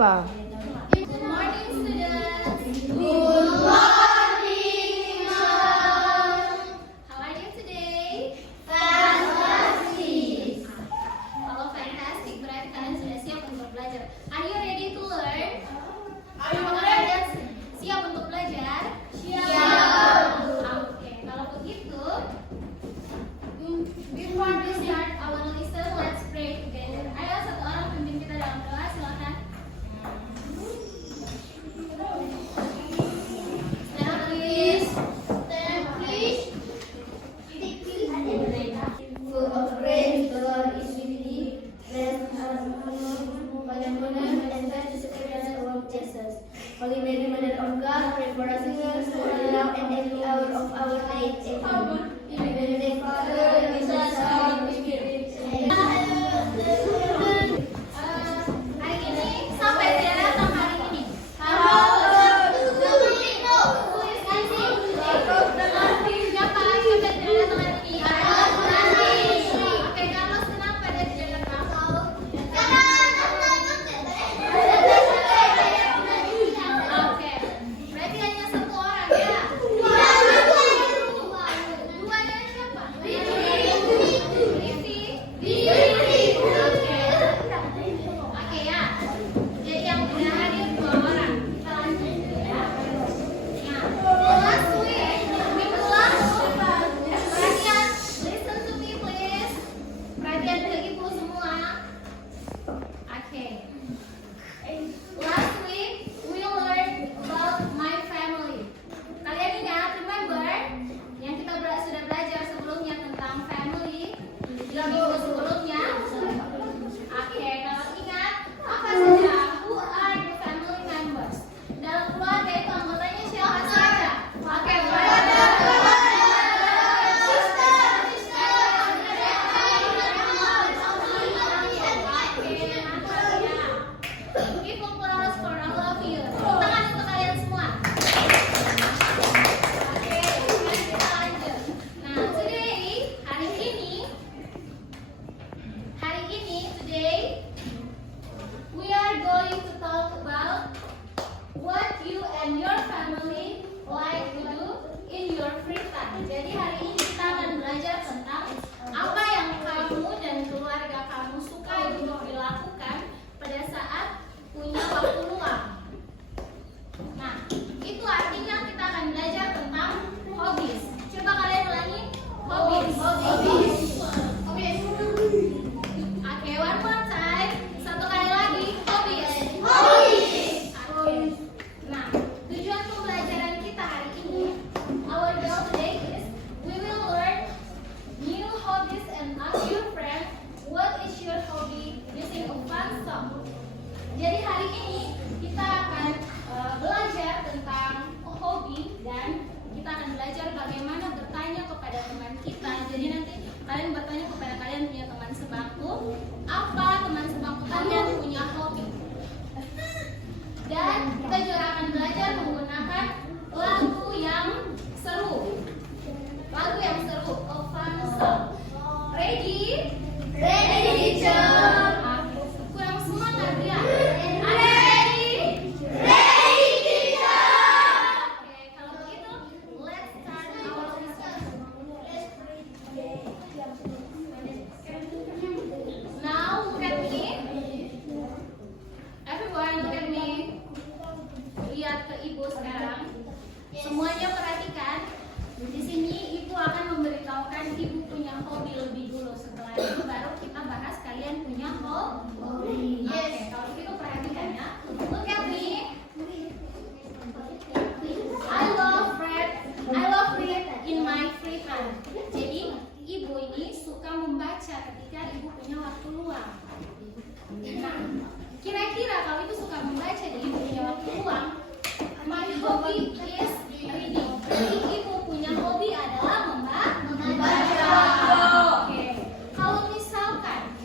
apa? Good morning, students. Good morning, Mom. How are you today? Fantastic. Kalau fantastic berarti kalian sudah siap untuk belajar. Are you ready to learn? Apakah kalian siap untuk belajar? Siap. Oke, kalau begitu, before we start our lesson, let's pray together. Ayo satu orang pimpin kita dalam doa, silakan. Full of grace, the Lord is with thee. Blessed art thou among women, and blessed is the fruit of Jesus. Holy Mary, Mother of God, pray for us sinners, now and at the hour of our death. Amen. In the name of the Father, and of the Son, and of the Spirit. Hari ini sampai tidak datang hari ini. Jadi hari ini kita akan belajar tentang apa yang kamu dan keluarga kamu suka untuk dilakukan pada saat punya waktu luang. Nah, itu artinya kita akan belajar tentang hobbies. Coba kalian ulangi, hobbies. Oke, one more time. Satu kali lagi, hobbies. Oke. Nah, tujuan pembelajaran kita hari ini, our goal today is we will learn new hobbies and ask your friend what is your hobby using a fun song. Jadi hari ini kita akan belajar tentang hobi dan kita akan belajar bagaimana bertanya kepada teman kita. Jadi nanti kalian bertanya kepada kalian punya teman sebangku, apa teman sebangku kalian punya hobi. Dan kita juga akan belajar menggunakan lagu yang seru. Lagu yang seru, a fun song. Ready? Ready, teacher. Kurang semangat ya. Ready? Ready, teacher. Oke, kalau begitu, let's start our lesson. Now look at me. Everyone look at me. Lihat ke ibu sekarang. Semuanya perhatikan. Di sini ibu akan memberitahukan ibu punya hobi lebih dulu. Setelah itu baru kita bahas kalian punya hobi. Oke, kalau begitu perhatikan ya. Look at me. I love read in my free time. Jadi ibu ini suka membaca ketika ibu punya waktu luang. Nah, kira-kira kalau ibu suka membaca dan ibu punya waktu luang, my hobby is reading. Jadi ibu punya hobi adalah membaca. Oke. Kalau misalkan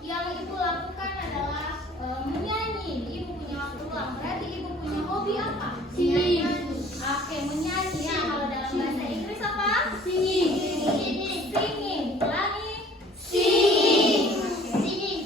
yang ibu lakukan adalah menyanyi, ibu punya waktu luang, berarti ibu punya hobi apa? Singing. Oke, menyanyi ya. Kalau dalam bahasa Inggris apa? Singing. Singing. Ulangi. Singing. Oke. Singing.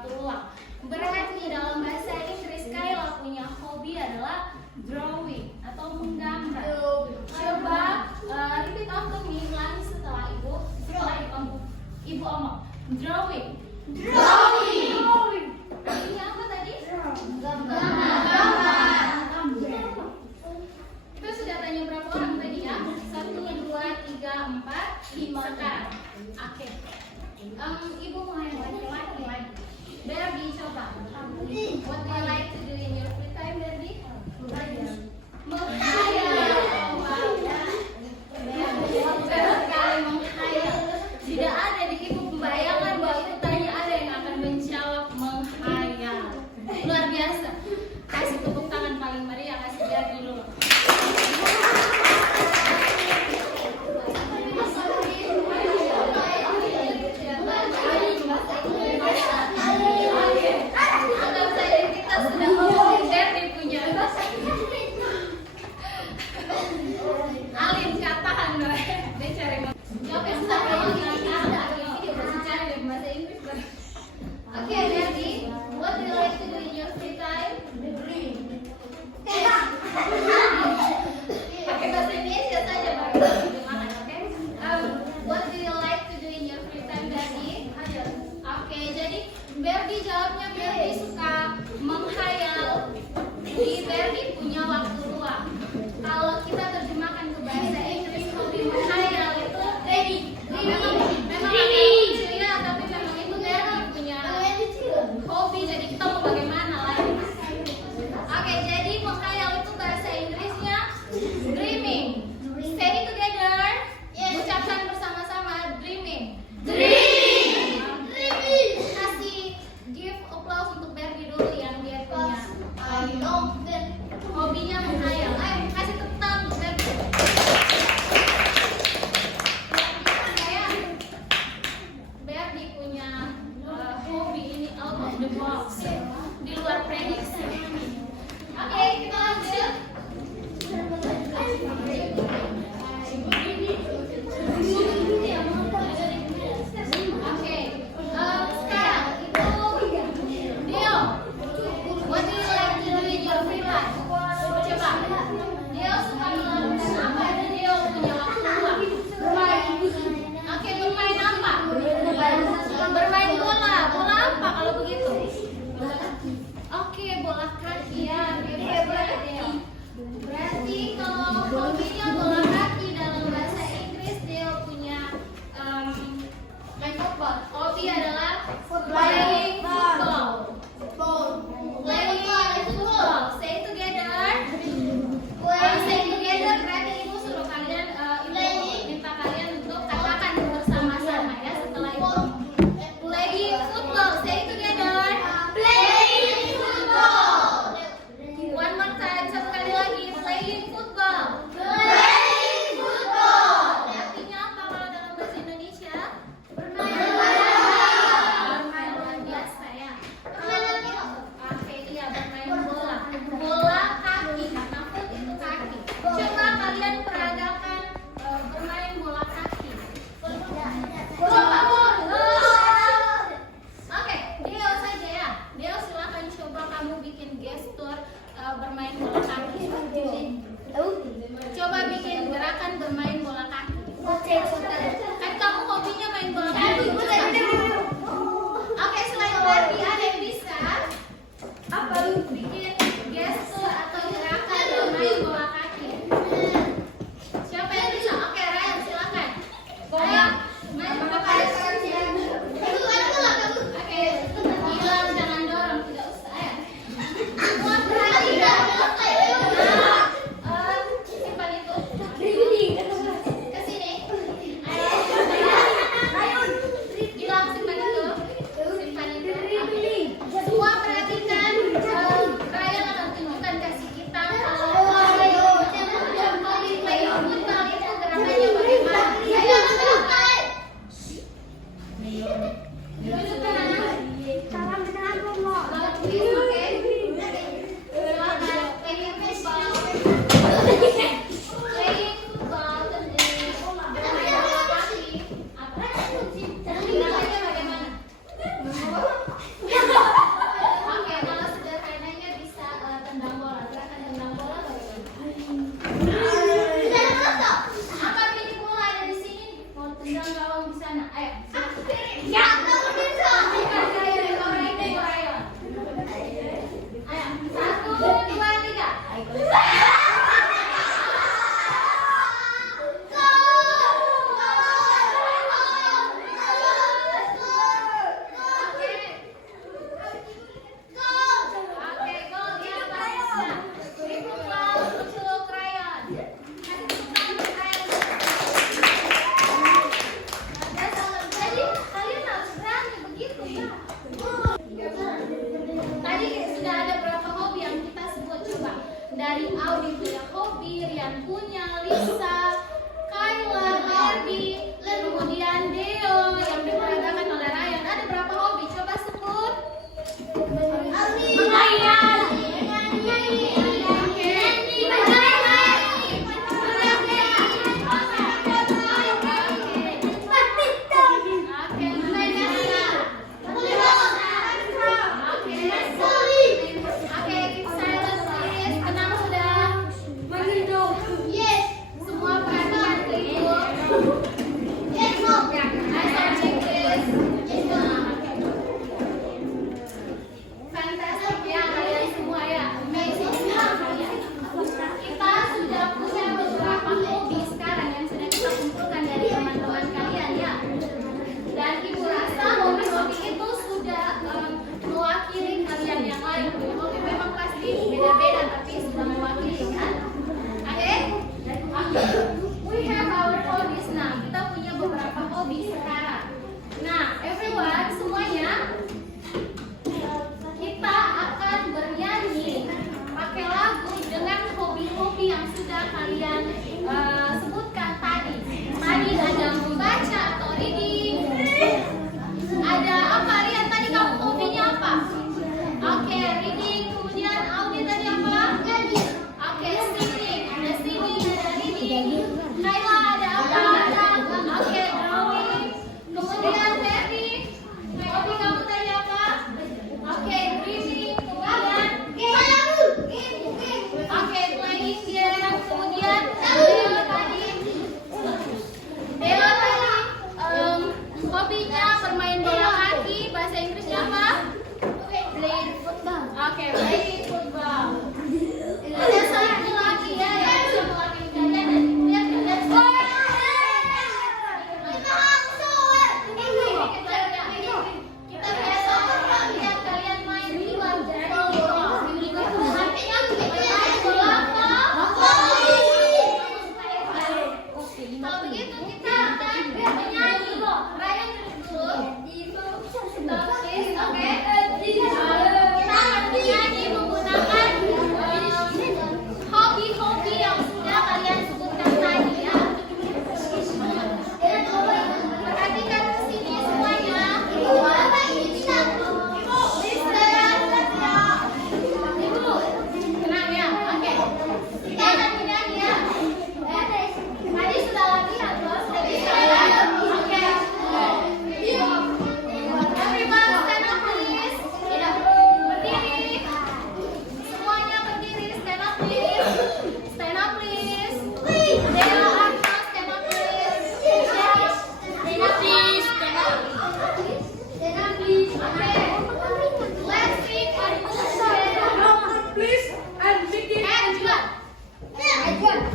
waktu luang. Berarti dalam bahasa Inggris Kayla punya hobi adalah drawing atau menggambar. Coba repeat after me, ulangi setelah ibu. Ibu omong. Drawing. Artinya apa tadi? Gambar. Kita sudah tanya berapa orang tadi ya? 1, 2, 3, 4, 5 sekarang. Oke. Ibu mau yang laki-laki lagi. Berdi coba. What do you like to do in your free time, Berdi? Menghayal. Berat kali menghayal. Tidak ada di ibu pembayangan bahwa itu tanya ada yang akan menjawab menghayal. Luar biasa. Kasih tepuk tangan paling meriah, kasih Berdi dulu. Anggap saja kita sudah ngomongin Berdi punya. Alin katakan dong. Dia cari jawab yang sama ini dia masih cari dari bahasa Inggris. Oke, Berdi, what do you like to do in your free time? Pakai bahasa Indonesia saja, Bang. Oke. What do you like to do in your free time, Berdi? Oke, jadi Berdi jawabnya Berdi suka menghayal. Jadi Berdi punya waktu luang. Kalau kita terjemahkan ke bahasa Inggris, hobi menghayal itu memang agak lucu ya, tapi memang itu Berdi punya hobi. Jadi kita mau bagaimana lagi? Oke, jadi menghayal itu bahasa Inggrisnya dreaming. Say it together. Ucapkan bersama-sama dreaming. Kasih give applause untuk Berdi dulu yang dia punya hobinya menghayal. Ayo kasih tepuk tangan untuk Berdi. Berdi punya hobi ini out of the box, di luar prediksi. Oke, kita lanjut. Oke, sekarang itu Dio. What do you like to do in your free time? Coba. Dio suka melakukan apa? Dio punya waktu luang. Oke, bermain apa? Bermain bola. Bola apa kalau begitu? Oke, bola kaki ya. Dio. Berarti kalau hobinya bola kaki dalam bahasa Inggris, Dio punya main football. Hobi adalah playing football. Playing football. Say it together. Say it together. Berarti ibu suruh kalian, ibu minta kalian untuk katakan bersama-sama ya setelah itu. Playing football. Say it together. Playing football. One more time. Satu kali lagi. Playing football. Artinya apa kalau dalam bahasa Indonesia? Bermain luar biasa ya. Oke, iya bermain bola. Bola kaki karena foot itu kaki. Coba kalian peragakan bermain bola kaki. Coba. Oke, Dio saja ya. Dio silakan coba kamu bikin gestur bermain bola kaki. Coba bikin gerakan bermain bola kaki. Kan kamu hobinya main bola kaki. Oke, selain Berdi ada yang bisa bikin gestur atau gerakan bermain bola kaki. Siapa yang bisa? Oke, Ryan silakan. Bola main bola kaki. Oke, hilang jangan dorong, tidak usah ya. Semua perhatikan. Simpan itu. Kesini. Hilang simpan itu. Simpan itu. Semua perhatikan. Ryan akan tunjukkan kasih kita kalau playing football itu gerakannya bagaimana. Playing football. Oke. Kita akan menyanyi menggunakan hobi-hobi yang sudah kalian sebutkan tadi ya. Perhatikan ke sini semuanya. Ibu, tenang ya. Oke. Kita akan menyanyi ya. Tadi sudah latihan, Bos. Sudah bisa ya. Oke. Everyone stand up please. Berdiri. Semuanya berdiri. Stand up please. Stand up please. Dea, Arta, stand up please. Stand up please. Stand up please. Oke. Let's sing and move together. Please and begin. Juan.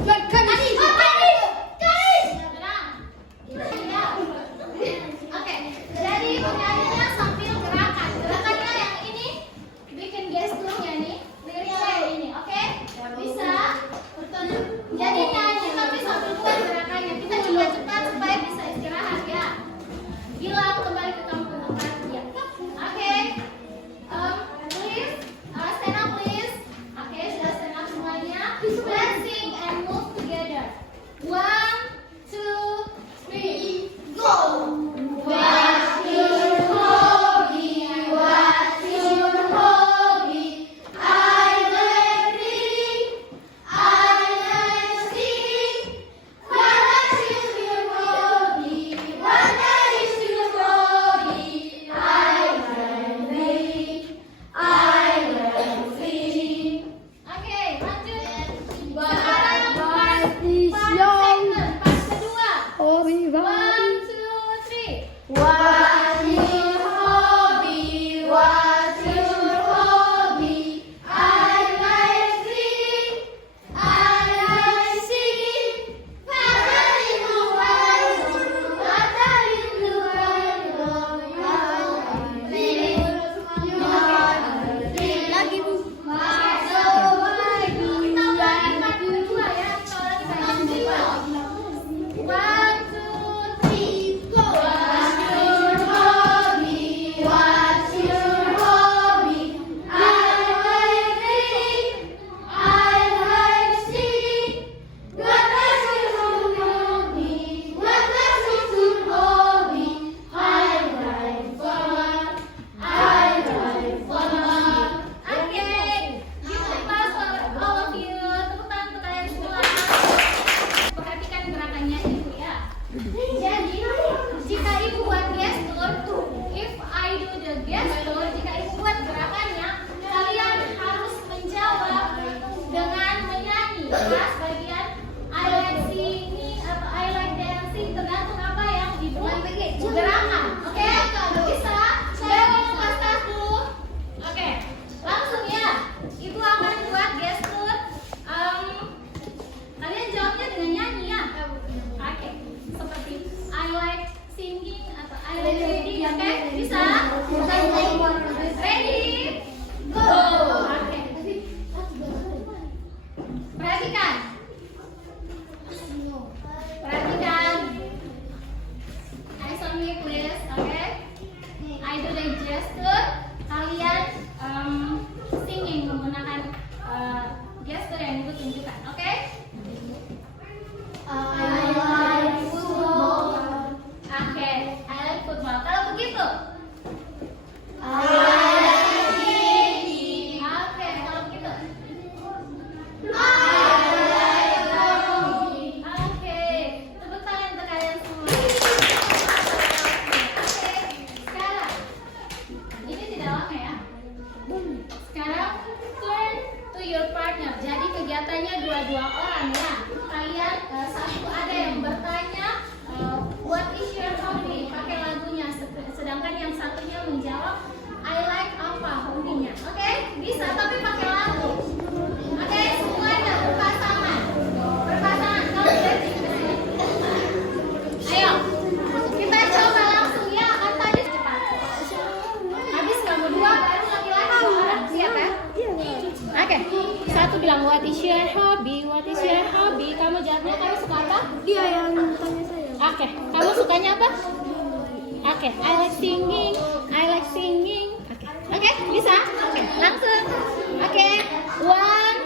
Kami. Tenang. Ya. Oke. Jadi penyanyinya sambil gerakan. Gerakannya yang ini bikin gesturnya nih. Liriknya yang ini, oke? Bisa. Jadi nyanyi tapi sambil buat gerakannya. Kita juga cepat supaya bisa istirahat ya. Bilang kembali ke kampung tempat ya. Oke. Please stand up please. Oke, sudah stand up semuanya. Let's sing and move together. 1, 2, 3, go. What's your hobby? What's your hobby? I like reading. I like singing. What is your hobby? What is your hobby? I like reading. I like singing. Oke, lanjut. Sekarang part second, part kedua. Hobi 1, 2, 3. What's your hobby? What's your hobby? I like reading. I like singing. What is the world? What is the world? Lagi Bu. Kita mulai part kedua ya. Kalau lagi senang jiwa. 1, 2, 3, go. What's your hobby? What's your hobby? I like reading. I like singing. What is your hobby? What is your hobby? I like fun. I like fun. Okay, give a applause for all of you. Tepuk tangan untuk kalian semua. Perhatikan gerakannya ibu ya. Jadi jika ibu buat gestur, if I do the gestur, jika ibu buat gerakannya, kalian harus menjawab dengan menyanyi. Ya, sebagian I like singing atau I like dancing, tergantung apa yang ibu gerakan. Oke, bisa. Saya mau buka tas dulu. Oke, langsung ya. Ibu akan buat gestur. Kalian jawabnya dengan nyanyi ya. Oke, seperti I like singing atau I like reading. Oke, bisa. Ready? Go. Oke. Perhatikan. Perhatikan. Eyes on me please. Oke. I do the gesture. Kalian singing menggunakan gesture yang ibu tunjukkan. Oke? I like football. Oke. I like football. Kalau begitu. I like reading. Oke. Kalau begitu. I like drawing. Oke. Tepuk tangan untuk kalian semua. Oke. Sekarang. Ini tidak lama ya. Sekarang turn to your partner. Jadi kegiatannya dua-dua orang ya. Kalian satu ada yang bertanya what is your hobby? Pakai lagunya. Sedangkan yang satunya menjawab I like apa hobinya. Oke? Bisa tapi pakai lagu. Oke, semuanya berpasangan. Berpasangan. Kalau berarti ayo. Kita coba langsung ya. Kan tadi cepat. Habis kamu dua baru laki-laki. Siap ya? Oke. Satu bilang what is your hobby? What is your hobby? Kamu jawabnya kamu suka apa? Dia yang tanya saya. Oke. Kamu sukanya apa? Oke. I like singing. I like singing. Bisa? Oke, langsung. Oke, one,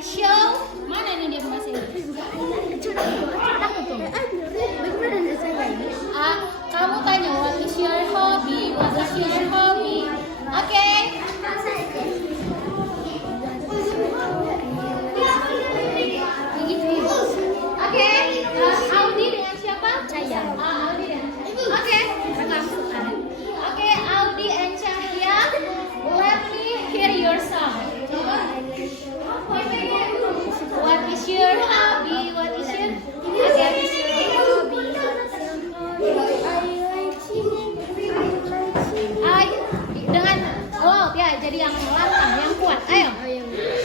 show. Mana ini dia bahasa Inggris? Kamu tanya what is your hobby? What is your hobby? Oke. Oke, Audi dengan siapa? Cahya. Audi dengan Cahya. Oke, oke, Audi and Cahya, let me hear your song. What is your hobby? What is your hobby? Dengan loud ya, jadi yang lantang, yang kuat. Ayo,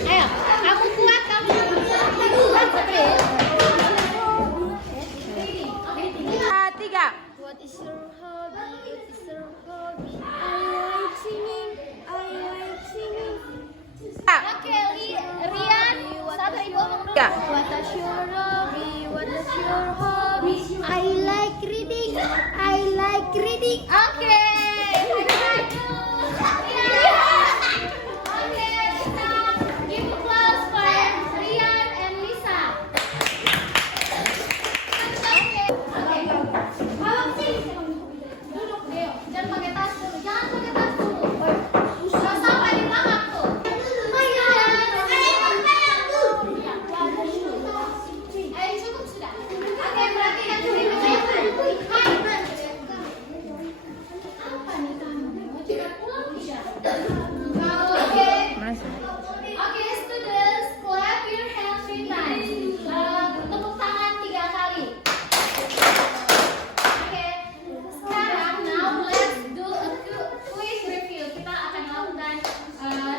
ayo, kamu kuat, kamu kuat. Oke. 3. What is your hobby? What is your hobby? I like singing. I like singing. Oke, Rian, 1 2 ngomong dulu. What is your hobby? What is your hobby? I like reading. I like reading. Oke. Oke, kita give applause for Rian and Lisa. Duduk deh, jangan pakai tas dulu, jangan pakai tas dulu. Nggak sampai di belakang tuh. Cukup sudah. Oke, berarti yang kedua apa nih kamu? Mau cepat pulang tidak? Oke. Oke, students, clap your hands 3 times. Tepuk tangan 3 kali. Oke, sekarang now let's do a quick review. Kita akan melakukan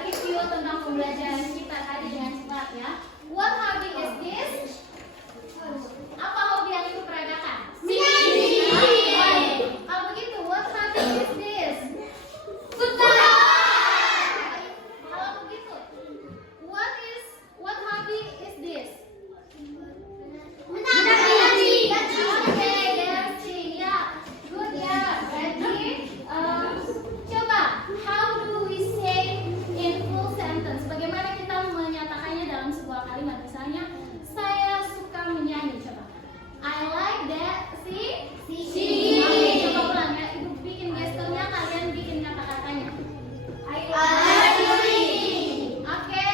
review tentang pembelajaran kita tadi dengan cepat ya. What hobby is this? Apa hobi yang ibu peragakan? Kalau begitu, what hobby is this? Football. Kalau begitu, what hobby is this? Dancing. Oke, dancing. Ya, good ya. Berarti coba, how do we say in full sentence? Bagaimana kita menyatakannya dalam sebuah kalimat? Misalnya, saya suka menyanyi. Coba. I like that. See? Oke, coba ulang ya. Ibu bikin gesturnya, kalian bikin kata-katanya. I like reading. Oke.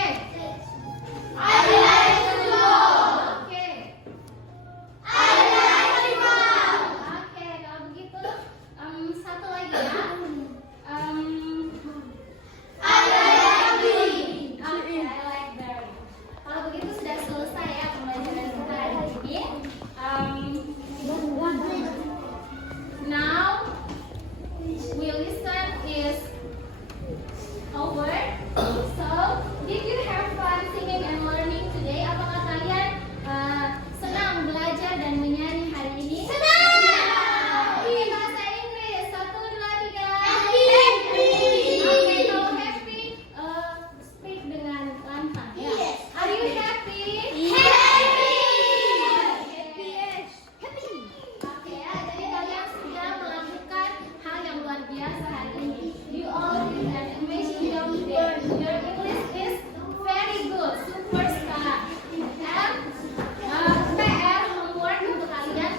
I like football. Oke. I like volleyball. Oke, kalau begitu satu lagi ya. I like reading. Oke, I like berry. Kalau begitu sudah selesai ya pembelajaran kita hari ini. Now we listen is over. So, did you have fun singing and learning today? Apakah kalian senang belajar dan menyanyi hari ini? Senang! Di bahasa Inggris 1 2 3. Happy! Oke, kalau happy speak dengan lantang ya. Yes. Are you happy? Happy! Yes. Happy. Oke ya, jadi kalian sudah melakukan hal yang luar biasa hari ini. You all did an amazing job today. Your English is very good, superstar. And PR homework untuk kalian,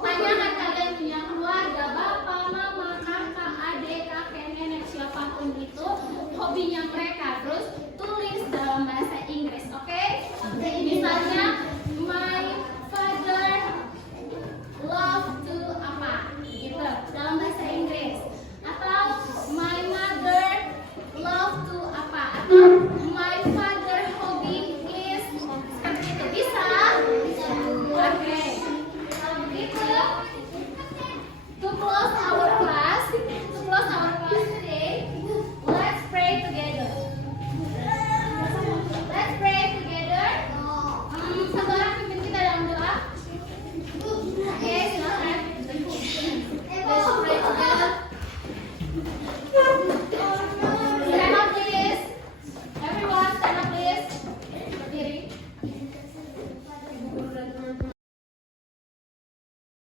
tanyakan kalian punya keluarga, bapak, mama, kakak, adik, kakek, nenek, siapapun itu, hobinya mereka. Terus tulis dalam bahasa Inggris, oke? Misalnya, my father love to apa? Gitu, dalam bahasa Inggris. Atau my mother love to apa? Atau my father hobby is seperti itu. Bisa? Oke. Kalau begitu, to close